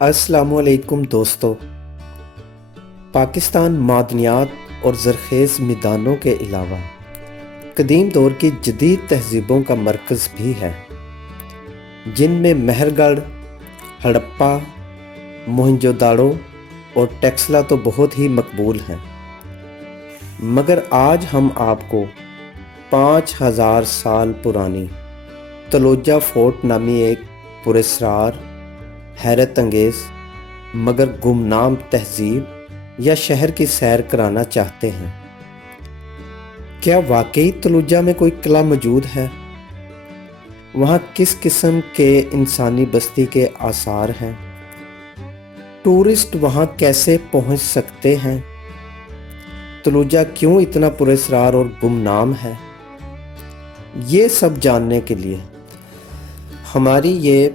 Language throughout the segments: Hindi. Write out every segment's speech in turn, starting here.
अस्सलामुअलैकुम दोस्तों। पाकिस्तान मादनियात और ज़रख़ेज़ मैदानों के अलावा कदीम दौर की जदीद तहज़ीबों का मरकज़ भी है, जिनमें मेहरगढ़, हड़प्पा, मोहनजोदाड़ो और टेक्सला तो बहुत ही मकबूल हैं। मगर आज हम आपको 5000 साल पुरानी तलोजा फोर्ट नामी एक पुरस्रार, हैरत अंगेज़ मगर गुमनाम तहज़ीब या शहर की सैर कराना चाहते हैं। क्या वाकई तलुजा में कोई किला मौजूद है? वहाँ किस किस्म के इंसानी बस्ती के आसार हैं? टूरिस्ट वहाँ कैसे पहुँच सकते हैं? तलुजा क्यों इतना पुरस्रार और गुमनाम है? ये सब जानने के लिए हमारी ये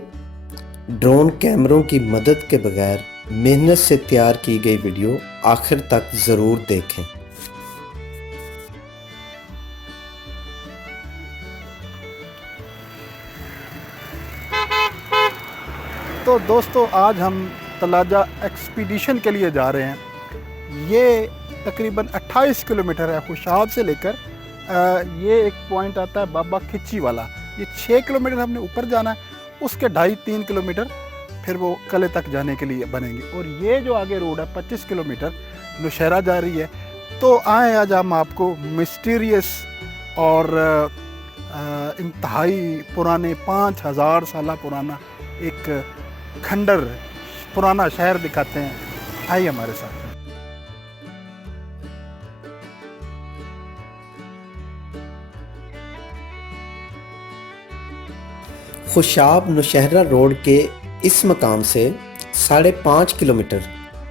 ड्रोन कैमरों की मदद के बगैर मेहनत से तैयार की गई वीडियो आखिर तक ज़रूर देखें। तो दोस्तों, आज हम तलाजा एक्सपीडिशन के लिए जा रहे हैं। ये तकरीबन 28 किलोमीटर है खुशाब से लेकर। ये एक पॉइंट आता है बाबा खिच्ची वाला। ये 6 किलोमीटर हमने ऊपर जाना है, उसके 2.5-3 किलोमीटर फिर वो कले तक जाने के लिए बनेंगे। और ये जो आगे रोड है 25 किलोमीटर नौशहरा जा रही है। तो आए आज हम आपको मिस्टीरियस और इंतहाई पुराने 5000 साल पुराना एक खंडर पुराना शहर दिखाते हैं। आइए हमारे साथ। खुशाब नौशहरा रोड के इस मकाम से 5.5 किलोमीटर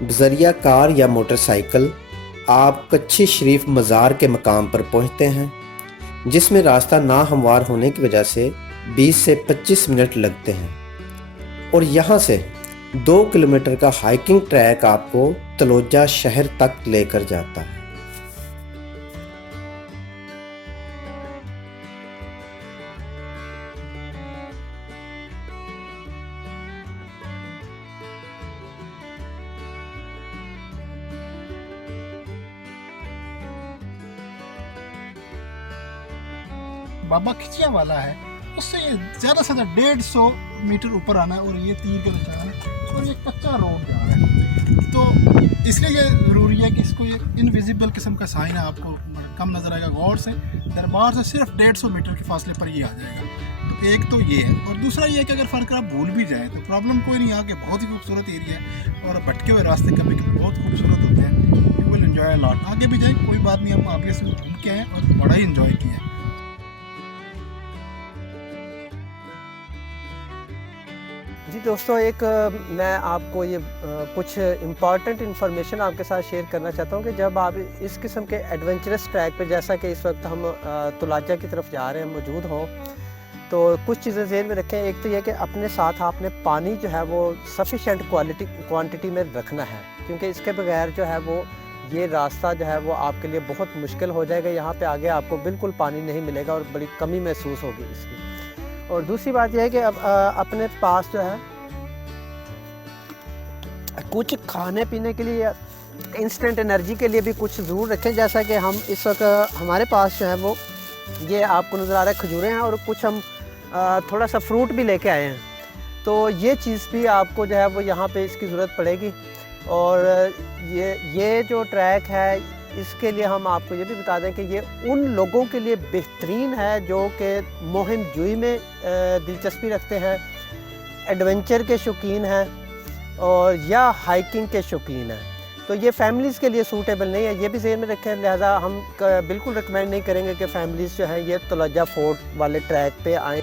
बजरिया कार या मोटरसाइकिल आप कच्ची शरीफ मज़ार के मकाम पर पहुंचते हैं, जिसमें रास्ता नाहमवार होने की वजह से 20 से 25 मिनट लगते हैं। और यहाँ से 2 किलोमीटर का हाइकिंग ट्रैक आपको तलोजा शहर तक लेकर जाता है। बाबा खिचिया वाला है, उससे ये ज़्यादा से ज़्यादा 150 मीटर ऊपर आना है। और ये तीर के निशान है और ये कच्चा रोड जा रहा है। तो इसलिए ये ज़रूरी है कि इसको ये इनविजिबल किस्म का साइन है, आपको कम नज़र आएगा। गौर से दरबार से सिर्फ 150 मीटर के फासले पर ये आ जाएगा। तो एक तो ये है, और दूसरा ये है कि अगर फ़र्क आप भूल भी जाए तो प्रॉब्लम कोई नहीं। आगे बहुत ही खूबसूरत एरिया है और भटके हुए रास्ते कभी कभी बहुत खूबसूरत होते हैं। You will enjoy lot. आगे भी जाए कोई बात नहीं, हम आगे से घूम के आए और बड़ा ही इन्जॉय किया। जी दोस्तों, एक मैं आपको ये कुछ इम्पॉर्टेंट इन्फॉर्मेशन आपके साथ शेयर करना चाहता हूँ कि जब आप इस किस्म के एडवेंचरस ट्रैक पे, जैसा कि इस वक्त हम तलाजा की तरफ जा रहे हैं, मौजूद हों, तो कुछ चीज़ें ज़हन में रखें। एक तो ये कि अपने साथ आपने पानी जो है वो सफिशेंट क्वांटिटी में रखना है, क्योंकि इसके बगैर जो है वो ये रास्ता जो है वो आपके लिए बहुत मुश्किल हो जाएगा। यहाँ पे आगे आपको बिल्कुल पानी नहीं मिलेगा और बड़ी कमी महसूस होगी इसकी। और दूसरी बात यह है कि अब अपने पास जो है कुछ खाने पीने के लिए, इंस्टेंट एनर्जी के लिए भी कुछ ज़रूर रखें। जैसा कि हम इस वक्त हमारे पास जो है वो ये आपको नज़र आ रहा है खजूरें हैं, और कुछ हम थोड़ा सा फ्रूट भी लेके आए हैं। तो ये चीज़ भी आपको जो है वो यहाँ पे इसकी ज़रूरत पड़ेगी। और ये जो ट्रैक है, इसके लिए हम आपको ये भी बता दें कि ये उन लोगों के लिए बेहतरीन है जो कि मुहिम जुई में दिलचस्पी रखते हैं, एडवेंचर के शौकीन हैं और या हाइकिंग के शौकीन हैं। तो ये फैमिलीज़ के लिए सूटेबल नहीं है, ये भी ज़हन में रखें। लिहाजा हम बिल्कुल रिकमेंड नहीं करेंगे कि फैमिलीज़ जो हैं ये तलाजा फोर्ट वाले ट्रैक पे आएँ।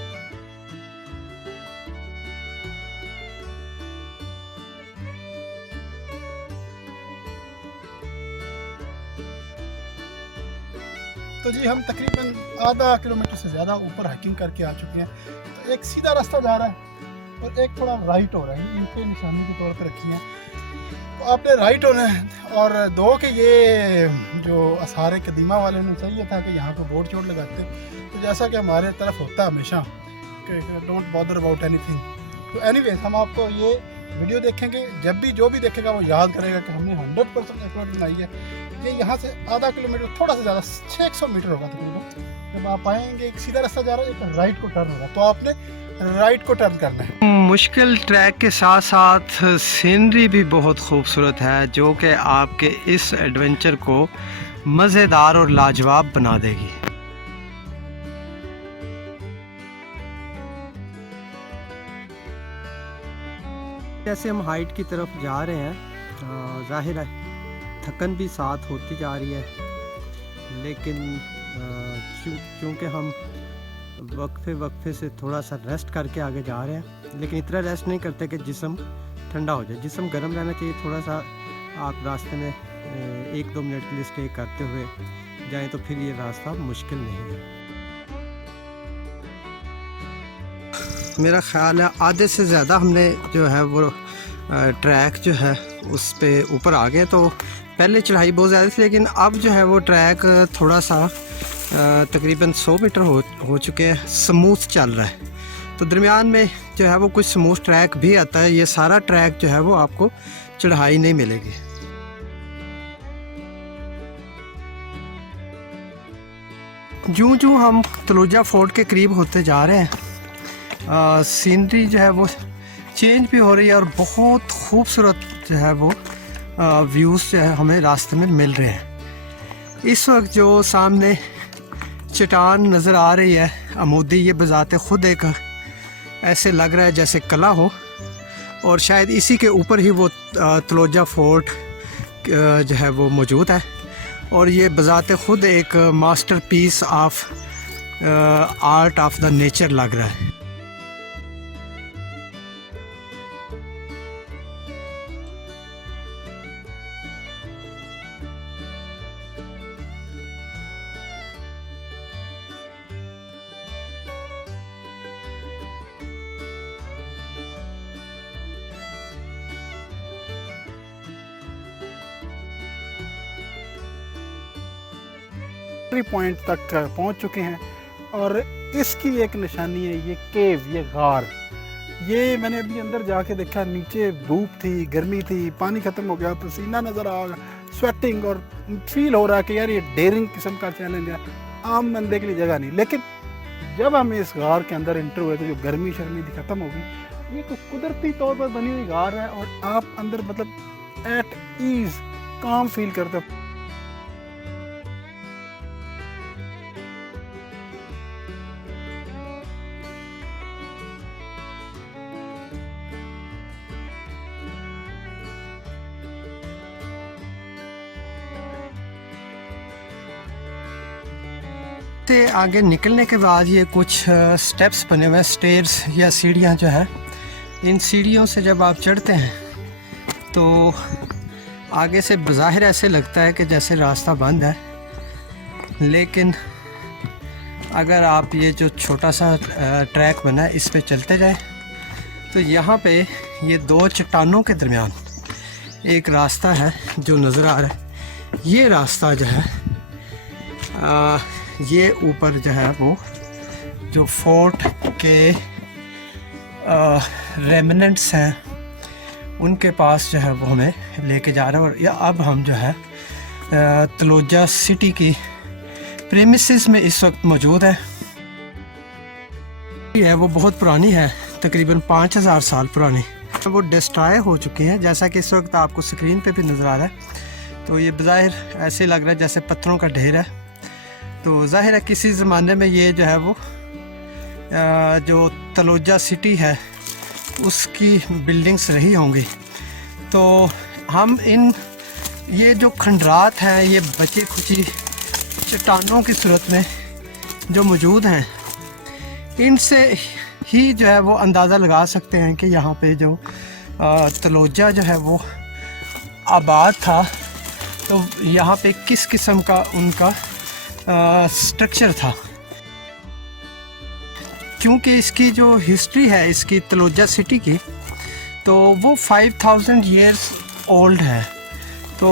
तो जी, हम तकरीबन आधा किलोमीटर से ज़्यादा ऊपर हाइकिंग करके आ चुके हैं। तो एक सीधा रास्ता जा रहा है और एक थोड़ा राइट हो रहा है। इनके निशानी के तौर पर रखी है, तो आपने राइट होना है। और दो कि ये जो आसार कदीमा वाले ने चाहिए था कि यहाँ पर बोर्ड चोट लगाते, तो जैसा कि हमारे तरफ होता है हमेशा कि डोंट बॉदर अबाउट एनीथिंग, तो एनीवेज हम आपको ये वीडियो देखेंगे, जब भी जो भी देखेगा वो याद करेगा कि हमने 100% एक्यूरेट बनाई है। ये यहाँ से आधा किलोमीटर थोड़ा सा ज़्यादा 600 मीटर होगा तकरीबन। जब आप आएंगे एक सीधा रास्ता जा रहा है, एक राइट को टर्न होगा, तो आपने राइट को टर्न करना है। मुश्किल ट्रैक के साथ साथ सीनरी भी बहुत खूबसूरत है, जो कि आपके इस एडवेंचर को मज़ेदार और लाजवाब बना देगी। जैसे हम हाइट की तरफ जा रहे हैं, ज़ाहिर है थकन भी साथ होती जा रही है, लेकिन चूँकि हम वक्फे से थोड़ा सा रेस्ट करके आगे जा रहे हैं, लेकिन इतना रेस्ट नहीं करते कि जिस्म ठंडा हो जाए। जिस्म गर्म रहना चाहिए। थोड़ा सा आप रास्ते में 1-2 मिनट के लिए स्टे करते हुए जाएं तो फिर ये रास्ता मुश्किल नहीं है। मेरा ख़्याल है आधे से ज़्यादा हमने जो है वो ट्रैक जो है उस पे ऊपर आ गए। तो पहले चढ़ाई बहुत ज़्यादा थी, लेकिन अब जो है वो ट्रैक थोड़ा सा तकरीबन 100 मीटर हो चुके हैं, स्मूथ चल रहा है। तो दरमियान में जो है वो कुछ स्मूथ ट्रैक भी आता है। ये सारा ट्रैक जो है वो आपको चढ़ाई नहीं मिलेगी। जूँ हम तलुजा फोर्ट के करीब होते जा रहे हैं, सीनरी जो है वो चेंज भी हो रही है और बहुत खूबसूरत जो है वो व्यूज़ जो है हमें रास्ते में मिल रहे हैं। इस वक्त जो सामने चट्टान नज़र आ रही है अमूदी, ये बजाते ख़ुद एक ऐसे लग रहा है जैसे कला हो, और शायद इसी के ऊपर ही वो तलुजा फोर्ट जो है वो मौजूद है। और ये बजाते ख़ुद एक masterpiece of art of the nature लग रहा है। पॉइंट तक पहुंच चुके हैं, और इसकी एक निशानी है ये केव, ये गार। ये मैंने अभी अंदर जाके देखा, नीचे धूप थी, गर्मी थी, पानी ख़त्म हो गया, पसीना नज़र आ गया, स्वेटिंग, और फील हो रहा है कि यार ये डेयरिंग किस्म का चैलेंज है, आम बंदे के लिए जगह नहीं। लेकिन जब हम इस गार के अंदर इंटर हुए तो जो गर्मी शर्मी थी ख़त्म हो गई। ये कुछ कुदरती तौर पर बनी हुई गार है, और आप अंदर मतलब एट ईज़ काम फील करते हो। से आगे निकलने के बाद ये कुछ स्टेप्स बने हुए हैं, स्टेयर्स या सीढ़ियाँ जो है। इन सीढ़ियों से जब आप चढ़ते हैं तो आगे से बज़ाहिर ऐसे लगता है कि जैसे रास्ता बंद है, लेकिन अगर आप ये जो छोटा सा ट्रैक बना है इस पे चलते जाए तो यहाँ पे ये 2 चट्टानों के दरमियान एक रास्ता है जो नज़र आ रहा है। ये रास्ता जो है ये ऊपर जो है वो जो फोर्ट के रेमिनेंट्स हैं उनके पास जो है वो हमें लेके जा रहा है। और या अब हम जो है तलुजा सिटी की प्रेमिसेस में इस वक्त मौजूद है। ये है वो बहुत पुरानी है, तकरीबन 5000 साल पुरानी। वो डिस्ट्रॉय हो चुकी हैं, जैसा कि इस वक्त आपको स्क्रीन पे भी नज़र आ रहा है। तो ये बज़ाहिर ऐसे लग रहा है जैसे पत्थरों का ढेर है। तो ज़ाहिर है किसी ज़माने में ये जो है वो जो तलुजा सिटी है उसकी बिल्डिंग्स रही होंगी। तो हम ये जो खंडरात हैं, ये बची खुची चट्टानों की सूरत में जो मौजूद हैं, इनसे ही जो है वो अंदाज़ा लगा सकते हैं कि यहाँ पे जो तलुजा जो है वो आबाद था, तो यहाँ पे किस किस्म का उनका स्ट्रक्चर था। क्योंकि इसकी जो हिस्ट्री है इसकी तलुजा सिटी की, तो वो 5000 ईयर्स ओल्ड है। तो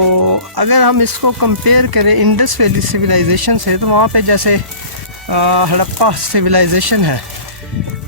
अगर हम इसको कंपेयर करें इंडस वैली सिविलाइजेशन से, तो वहाँ पे जैसे हड़प्पा सिविलाइजेशन है,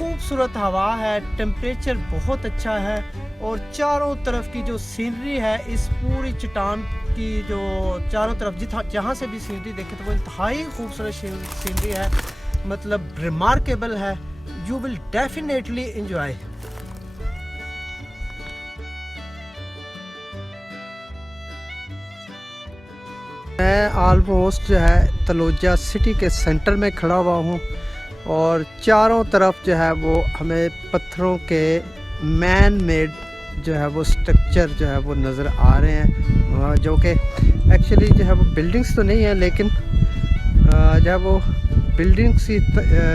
खूबसूरत हवा है, टेम्परेचर बहुत अच्छा है और चारों तरफ की जो सीनरी है इस पूरी चट्टान की जो चारों तरफ जहाँ से भी सीनरी देखे तो वो इंतहाई खूबसूरत सीनरी है, मतलब रिमार्केबल है। You will definitely enjoy. मैं ऑलमोस्ट जो है तलोजा सिटी के सेंटर में खड़ा हुआ हूँ और चारों तरफ जो है वो हमें पत्थरों के मैन मेड जो है वो स्ट्रक्चर जो है वो नज़र आ रहे हैं, जो कि एक्चुअली जो है वो बिल्डिंग्स तो नहीं है, लेकिन जो है वो बिल्डिंग्स की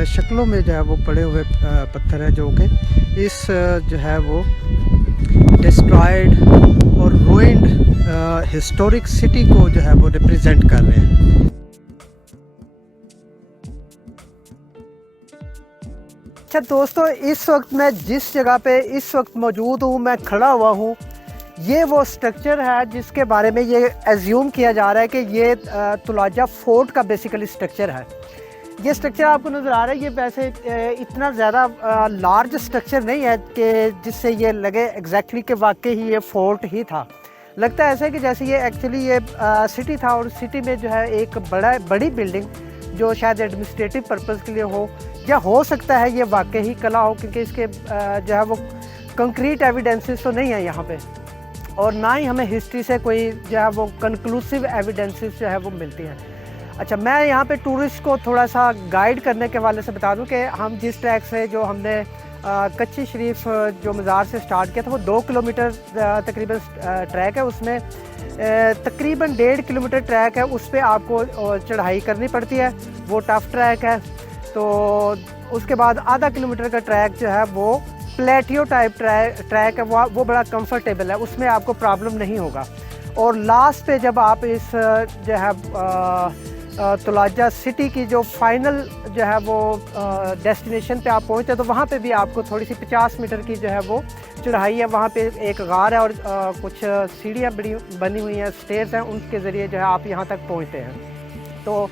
शक्लों में जो है वो पड़े हुए पत्थर है, जो कि इस जो है वो डिस्ट्रॉयड और रूइंड हिस्टोरिक सिटी को जो है वो रिप्रेजेंट कर रहे हैं। अच्छा दोस्तों, इस वक्त मैं जिस जगह पे इस वक्त मौजूद हूँ, मैं खड़ा हुआ हूँ, ये वो स्ट्रक्चर है जिसके बारे में ये एज्यूम किया जा रहा है कि ये तुलाजा फोर्ट का बेसिकली स्ट्रक्चर है। ये स्ट्रक्चर आपको नज़र आ रहा है, ये वैसे इतना ज़्यादा लार्ज स्ट्रक्चर नहीं है कि जिससे ये लगे एग्जैक्टली कि वाकई ही ये फोर्ट ही था। लगता है ऐसा कि जैसे ये एक्चुअली ये सिटी था और सिटी में जो है एक बड़ी बिल्डिंग जो शायद एडमिनिस्ट्रेटिव पर्पज़ के लिए हो, या हो सकता है ये वाकई ही कला हो, क्योंकि इसके जो है वो कंक्रीट एविडेंसेस तो नहीं है यहाँ पे, और ना ही हमें हिस्ट्री से कोई जो है वो कंक्लूसिव एविडेंसेस जो है वो मिलती हैं। अच्छा, मैं यहाँ पे टूरिस्ट को थोड़ा सा गाइड करने के वाले से बता दूँ कि हम जिस ट्रैक से जो हमने कच्ची शरीफ जो मज़ार से स्टार्ट किया था वो 2 किलोमीटर तकरीबन ट्रैक है, उसमें तकरीबन 1.5 किलोमीटर ट्रैक है, उस पर आपको चढ़ाई करनी पड़ती है, वो टफ़ ट्रैक है। तो उसके बाद आधा किलोमीटर का ट्रैक जो है वो प्लेटियो टाइप ट्रैक है, वो बड़ा कंफर्टेबल है, उसमें आपको प्रॉब्लम नहीं होगा। और लास्ट पे जब आप इस जो है तुलाजा सिटी की जो फाइनल जो है वो डेस्टिनेशन पे आप पहुँचे तो वहाँ पे भी आपको थोड़ी सी 50 मीटर की जो है वो चढ़ाई है, वहाँ पे एक गार है और कुछ सीढ़ियाँ बनी हुई हैं, स्टेयर्स हैं, उनके ज़रिए जो है आप यहाँ तक पहुँचते हैं। तो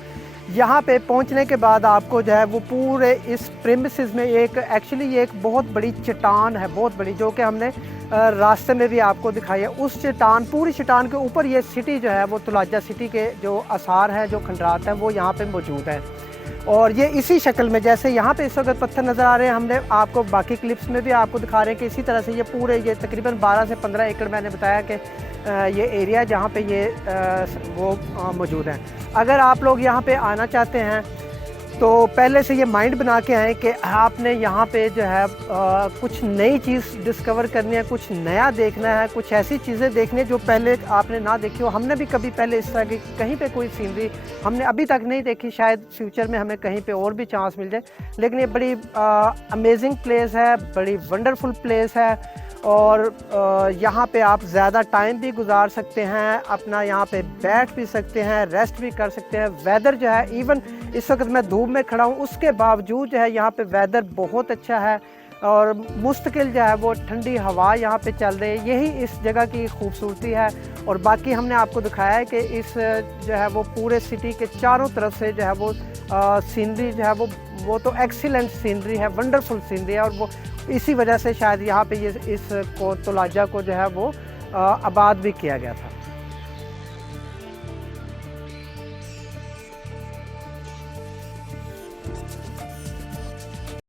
यहाँ पे पहुँचने के बाद आपको जो है वो पूरे इस प्रेमिसेस में एक्चुअली ये एक बहुत बड़ी चट्टान है, बहुत बड़ी, जो कि हमने रास्ते में भी आपको दिखाई है। उस चट्टान, पूरी चट्टान के ऊपर ये सिटी जो है वो तुलाजा सिटी के जो आसार हैं, जो खंडरात हैं, वो यहाँ पे मौजूद है। और ये इसी शक्ल में, जैसे यहाँ पे इस वक्त पत्थर नज़र आ रहे हैं, हमने आपको बाकी क्लिप्स में भी आपको दिखा रहे हैं कि इसी तरह से ये पूरे ये तकरीबन 12 से 15 एकड़ मैंने बताया कि ये एरिया जहाँ पे ये वो मौजूद है। अगर आप लोग यहाँ पे आना चाहते हैं तो पहले से ये माइंड बना के आएँ कि आपने यहाँ पे जो है कुछ नई चीज़ डिस्कवर करनी है, कुछ नया देखना है, कुछ ऐसी चीज़ें देखनी है जो पहले आपने ना देखी हो। हमने भी कभी पहले इस तरह की कहीं पे कोई सीनरी हमने अभी तक नहीं देखी, शायद फ्यूचर में हमें कहीं पे और भी चांस मिल जाए। लेकिन ये बड़ी अमेजिंग प्लेस है, बड़ी वंडरफुल प्लेस है और यहाँ पे आप ज़्यादा टाइम भी गुजार सकते हैं, अपना यहाँ पे बैठ भी सकते हैं, रेस्ट भी कर सकते हैं। वेदर जो है, इवन इस वक्त मैं धूप में खड़ा हूँ, उसके बावजूद जो है यहाँ पे वेदर बहुत अच्छा है और मुस्तकिल जो है वो ठंडी हवा यहाँ पे चल रही है। यही इस जगह की खूबसूरती है। और बाकी हमने आपको दिखाया है कि इस जो है वो पूरे सिटी के चारों तरफ से जो है वो सीनरी जो है वो तो एक्सीलेंट सीनरी है, वंडरफुल सीनरी है। और वो इसी वजह से शायद यहाँ पे ये इस को तुलाजा को जो है वो आबाद भी किया गया था।